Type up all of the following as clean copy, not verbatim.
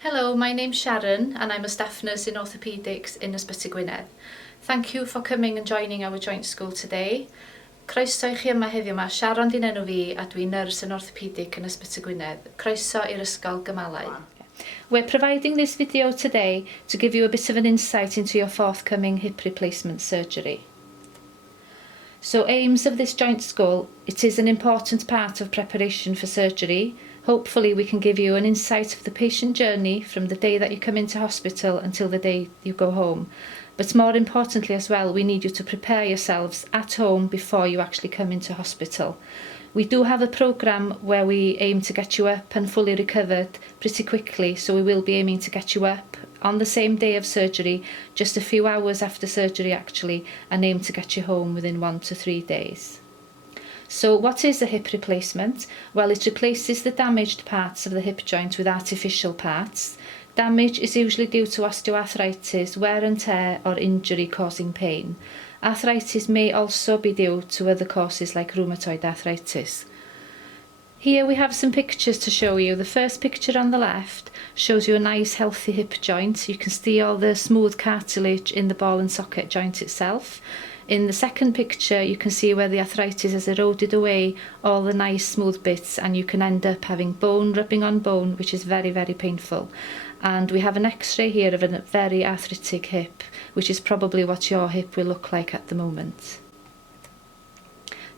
Hello, my name's Sharon and I'm a staff nurse in orthopaedics in Ysbyty Gwynedd. Thank you for coming and joining our joint school today. Croeso I chi yma heddiw yma, Sharon di'n enw fi a dwi'n nyrs yn orthopedic yn Ysbyty Gwynedd. Croeso i'r ysgol gymalau. We're providing this video today to give you a bit of an insight into your forthcoming hip replacement surgery. So aims of this joint school, it is an important part of preparation for surgery. Hopefully we can give you an insight of the patient journey from the day that you come into hospital until the day you go home. But more importantly as well, we need you to prepare yourselves at home before you actually come into hospital. We do have a programme where we aim to get you up and fully recovered pretty quickly, so we will be aiming to get you up on the same day of surgery, just a few hours after surgery actually, and aim to get you home within 1 to 3 days. So what is a hip replacement? Well, it replaces the damaged parts of the hip joint with artificial parts. Damage is usually due to osteoarthritis, wear and tear or injury causing pain. Arthritis may also be due to other causes like rheumatoid arthritis. Here we have some pictures to show you. The first picture on the left shows you a nice healthy hip joint. You can see all the smooth cartilage in the ball and socket joint itself. In the second picture you can see where the arthritis has eroded away all the nice smooth bits, and you can end up having bone rubbing on bone, which is very, very painful. And we have an x-ray here of a very arthritic hip, which is probably what your hip will look like at the moment.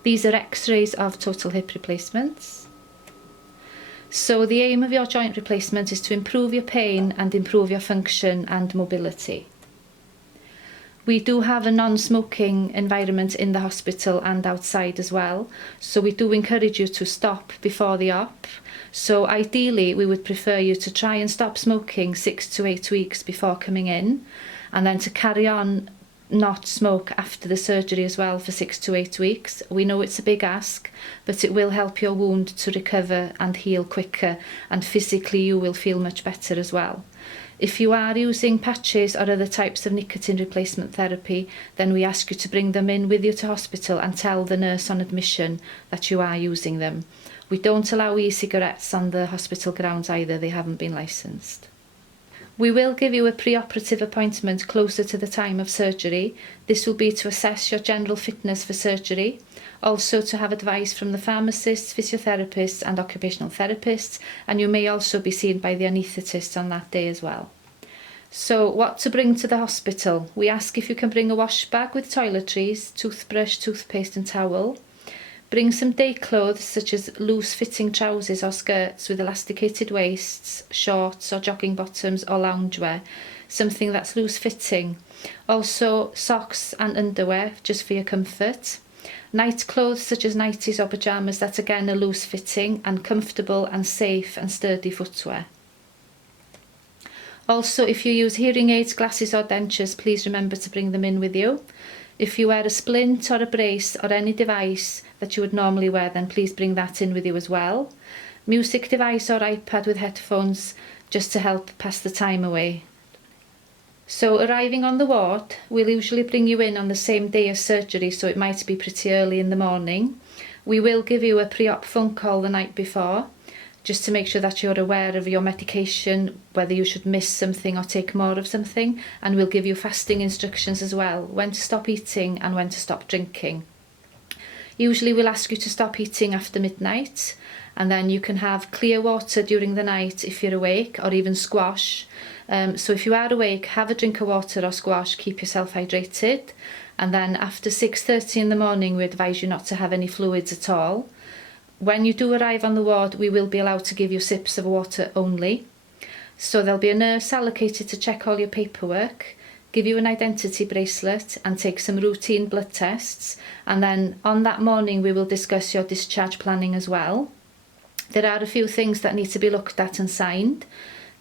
These are x-rays of total hip replacements. So the aim of your joint replacement is to improve your pain and improve your function and mobility. We do have a non-smoking environment in the hospital and outside as well, so we do encourage you to stop before the op. So ideally we would prefer you to try and stop smoking 6 to 8 weeks before coming in, and then to carry on not smoke after the surgery as well for 6 to 8 weeks. We know it's a big ask, but it will help your wound to recover and heal quicker, and physically you will feel much better as well. If you are using patches or other types of nicotine replacement therapy, then we ask you to bring them in with you to hospital and tell the nurse on admission that you are using them. We don't allow e-cigarettes on the hospital grounds either, they haven't been licensed. We will give you a pre-operative appointment closer to the time of surgery. This will be to assess your general fitness for surgery, also to have advice from the pharmacists, physiotherapists and occupational therapists, and you may also be seen by the anaesthetist on that day as well. So what to bring to the hospital? We ask if you can bring a wash bag with toiletries, toothbrush, toothpaste and towel. Bring some day clothes such as loose fitting trousers or skirts with elasticated waists, shorts or jogging bottoms or loungewear, something that's loose fitting. Also socks and underwear just for your comfort. Night clothes such as nighties or pyjamas that again are loose fitting and comfortable and safe and sturdy footwear. Also, if you use hearing aids, glasses or dentures, please remember to bring them in with you. If you wear a splint or a brace or any device that you would normally wear, then please bring that in with you as well. Music device or iPad with headphones just to help pass the time away. So arriving on the ward, we'll usually bring you in on the same day as surgery, so it might be pretty early in the morning. We will give you a pre-op phone call the night before, just to make sure that you're aware of your medication, whether you should miss something or take more of something, and we'll give you fasting instructions as well, when to stop eating and when to stop drinking. Usually we'll ask you to stop eating after midnight, and then you can have clear water during the night if you're awake, or even squash. So if you are awake, have a drink of water or squash, keep yourself hydrated, and then after 6:30 in the morning we advise you not to have any fluids at all. When you do arrive on the ward, we will be allowed to give you sips of water only. So there'll be a nurse allocated to check all your paperwork, give you an identity bracelet and take some routine blood tests, and then on that morning we will discuss your discharge planning as well. There are a few things that need to be looked at and signed.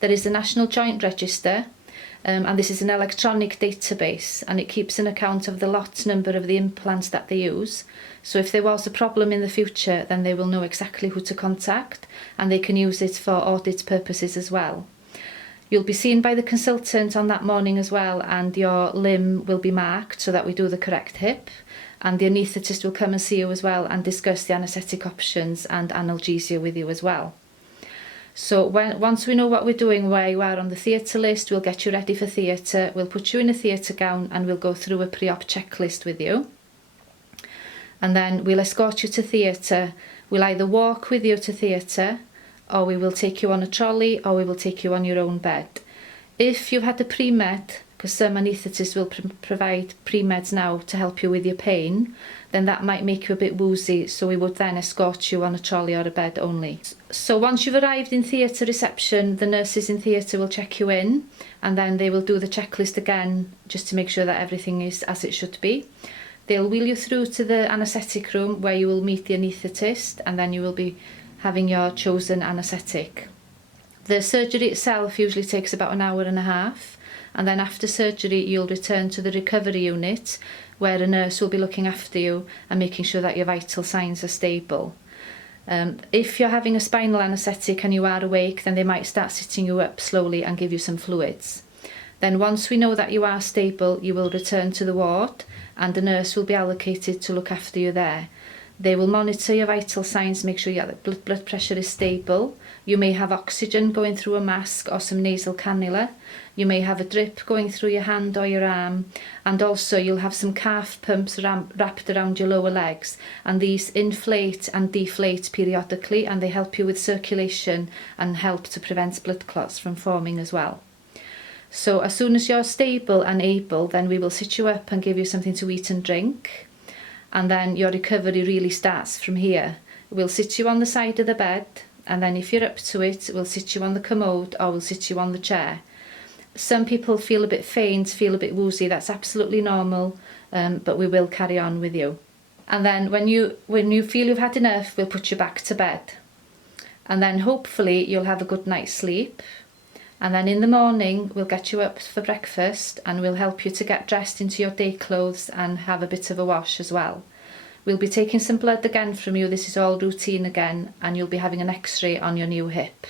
There is the National Joint Register, and this is an electronic database, and it keeps an account of the lot number of the implants that they use. So if there was a problem in the future, then they will know exactly who to contact, and they can use it for audit purposes as well. You'll be seen by the consultant on that morning as well, and your limb will be marked so that we do the correct hip, and the anaesthetist will come and see you as well and discuss the anaesthetic options and analgesia with you as well. So once we know what we're doing, where you are on the theatre list, we'll get you ready for theatre, we'll put you in a theatre gown and we'll go through a pre-op checklist with you. And then we'll escort you to theatre. We'll either walk with you to theatre, or we will take you on a trolley, or we will take you on your own bed. If you've had a pre-med, because some anaesthetists will provide pre-meds now to help you with your pain, then that might make you a bit woozy, so we would then escort you on a trolley or a bed only. So once you've arrived in theatre reception, the nurses in theatre will check you in, and then they will do the checklist again just to make sure that everything is as it should be. They'll wheel you through to the anaesthetic room where you will meet the anaesthetist, and then you will be having your chosen anaesthetic. The surgery itself usually takes about an hour and a half, and then after surgery you'll return to the recovery unit where a nurse will be looking after you and making sure that your vital signs are stable. If you're having a spinal anaesthetic and you are awake, then they might start sitting you up slowly and give you some fluids. Then once we know that you are stable, you will return to the ward and a nurse will be allocated to look after you there. They will monitor your vital signs, make sure your blood pressure is stable. You may have oxygen going through a mask or some nasal cannula. You may have a drip going through your hand or your arm, and also you'll have some calf pumps wrapped around your lower legs, and these inflate and deflate periodically, and they help you with circulation and help to prevent blood clots from forming as well. So as soon as you're stable and able, then we will sit you up and give you something to eat and drink, and then your recovery really starts from here. We'll sit you on the side of the bed, and then if you're up to it, we'll sit you on the commode or we'll sit you on the chair. Some people feel a bit faint, feel a bit woozy. That's absolutely normal, but we will carry on with you. And then when you feel you've had enough, we'll put you back to bed. And then hopefully you'll have a good night's sleep. And then in the morning, we'll get you up for breakfast and we'll help you to get dressed into your day clothes and have a bit of a wash as well. We'll be taking some blood again from you. This is all routine again, and you'll be having an x-ray on your new hip.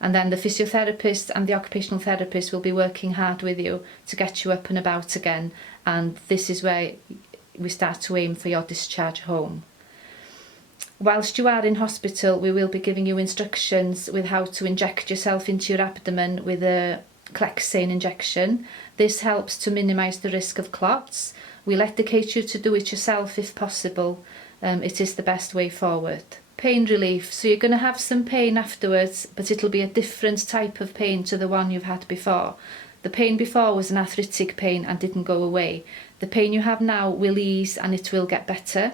And then the physiotherapist and the occupational therapist will be working hard with you to get you up and about again, and this is where we start to aim for your discharge home. Whilst you are in hospital, we will be giving you instructions with how to inject yourself into your abdomen with a Clexane injection. This helps to minimise the risk of clots. We'll educate you to do it yourself if possible. It is the best way forward. Pain relief. So you're going to have some pain afterwards, but it'll be a different type of pain to the one you've had before. The pain before was an arthritic pain and didn't go away. The pain you have now will ease and it will get better.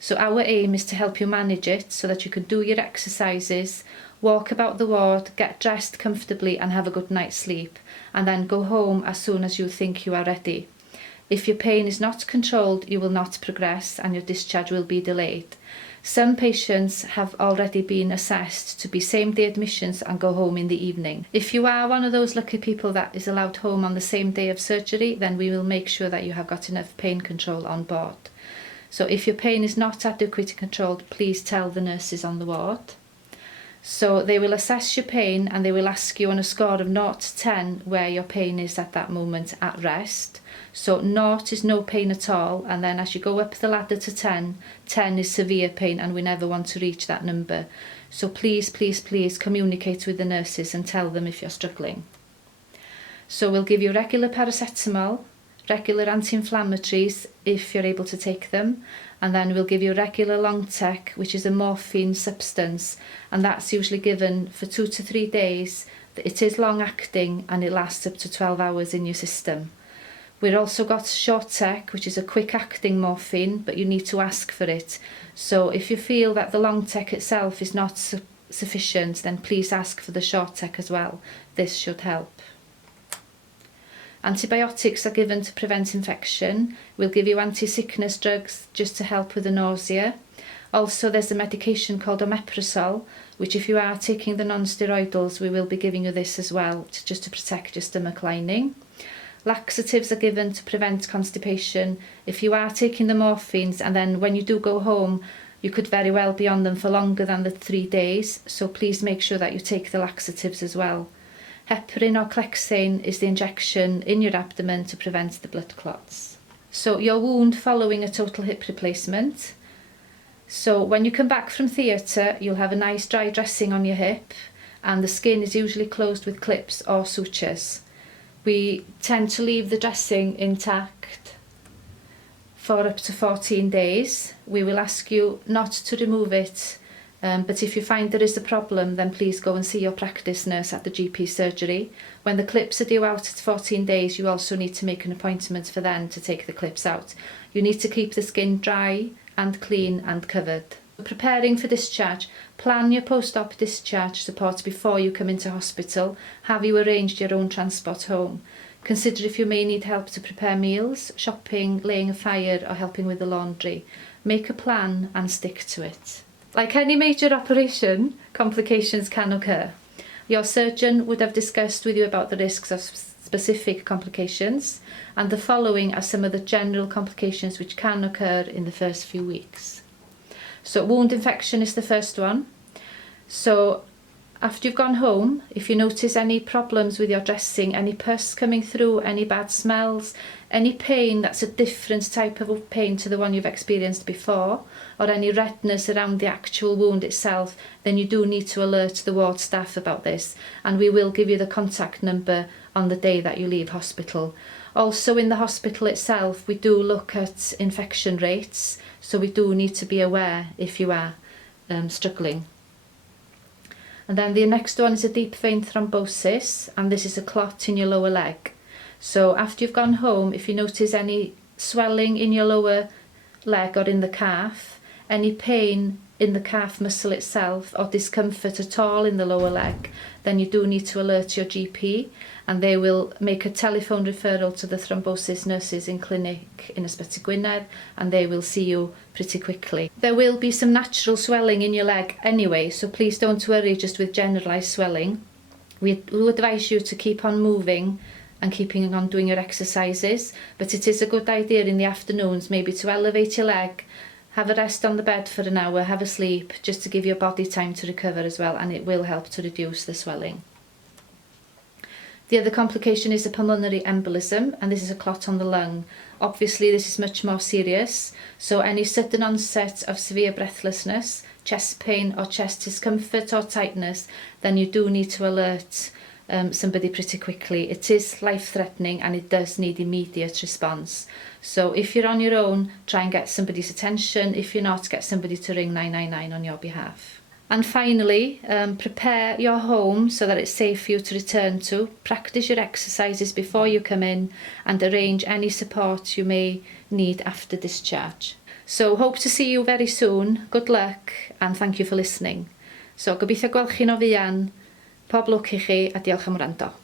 So our aim is to help you manage it so that you can do your exercises, walk about the ward, get dressed comfortably and have a good night's sleep, and then go home as soon as you think you are ready. If your pain is not controlled, you will not progress and your discharge will be delayed. Some patients have already been assessed to be same-day admissions and go home in the evening. If you are one of those lucky people that is allowed home on the same day of surgery, then we will make sure that you have got enough pain control on board. So if your pain is not adequately controlled, please tell the nurses on the ward. So they will assess your pain and they will ask you on a score of 0 to 10 where your pain is at that moment at rest. So 0 is no pain at all, and then as you go up the ladder to 10, 10 is severe pain and we never want to reach that number. So please, please, please communicate with the nurses and tell them if you're struggling. So we'll give you regular paracetamol, regular anti-inflammatories if you're able to take them, and then we'll give you regular Longtec, which is a morphine substance, and that's usually given for 2 to 3 days. It is long acting and it lasts up to 12 hours in your system. We've also got Short-Tec, which is a quick acting morphine, but you need to ask for it. So if you feel that the Longtec itself is not sufficient, then please ask for the Short-Tec as well. This should help. Antibiotics are given to prevent infection. We'll give you anti-sickness drugs just to help with the nausea. Also, there's a medication called omeprazole, which if you are taking the non-steroidals, we will be giving you this as well, just to protect your stomach lining. Laxatives are given to prevent constipation. If you are taking the morphines and then when you do go home, you could very well be on them for longer than the 3 days, so please make sure that you take the laxatives as well. Heparin or Clexane is the injection in your abdomen to prevent the blood clots. So your wound following a total hip replacement. So when you come back from theatre, you'll have a nice dry dressing on your hip, and the skin is usually closed with clips or sutures. We tend to leave the dressing intact for up to 14 days. We will ask you not to remove it, but if you find there is a problem, then please go and see your practice nurse at the GP surgery. When the clips are due out at 14 days, you also need to make an appointment for them to take the clips out. You need to keep the skin dry and clean and covered. Preparing for discharge, plan your post-op discharge support before you come into hospital. Have you arranged your own transport home? Consider if you may need help to prepare meals, shopping, laying a fire or helping with the laundry. Make a plan and stick to it. Like any major operation, complications can occur. Your surgeon would have discussed with you about the risks of specific complications, and the following are some of the general complications which can occur in the first few weeks. So wound infection is the first one. So after you've gone home, if you notice any problems with your dressing, any pus coming through, any bad smells, any pain that's a different type of pain to the one you've experienced before, or any redness around the actual wound itself, then you do need to alert the ward staff about this, and we will give you the contact number on the day that you leave hospital. Also in the hospital itself, we do look at infection rates, so we do need to be aware if you are struggling. And then the next one is a deep vein thrombosis, and this is a clot in your lower leg. So after you've gone home, if you notice any swelling in your lower leg or in the calf, any pain in the calf muscle itself or discomfort at all in the lower leg, then you do need to alert your GP, and they will make a telephone referral to the thrombosis nurses in clinic in Anaesthetic Gwynedd, and they will see you pretty quickly. There will be some natural swelling in your leg anyway, so please don't worry just with generalised swelling. We will advise you to keep on moving and keeping on doing your exercises, but it is a good idea in the afternoons maybe to elevate your leg, have a rest on the bed for an hour, have a sleep, just to give your body time to recover as well, and it will help to reduce the swelling. The other complication is a pulmonary embolism, and this is a clot on the lung. Obviously this is much more serious, so any sudden onset of severe breathlessness, chest pain or chest discomfort or tightness, then you do need to alert somebody pretty quickly. It is life-threatening and it does need immediate response. So if you're on your own, try and get somebody's attention. If you're not, get somebody to ring 999 on your behalf. And finally, prepare your home so that it's safe for you to return to. Practice your exercises before you come in and arrange any support you may need after discharge. So hope to see you very soon. Good luck and thank you for listening. So gobeithio gweld chi no fuan. Pob lwc i chi a diolch am wrando.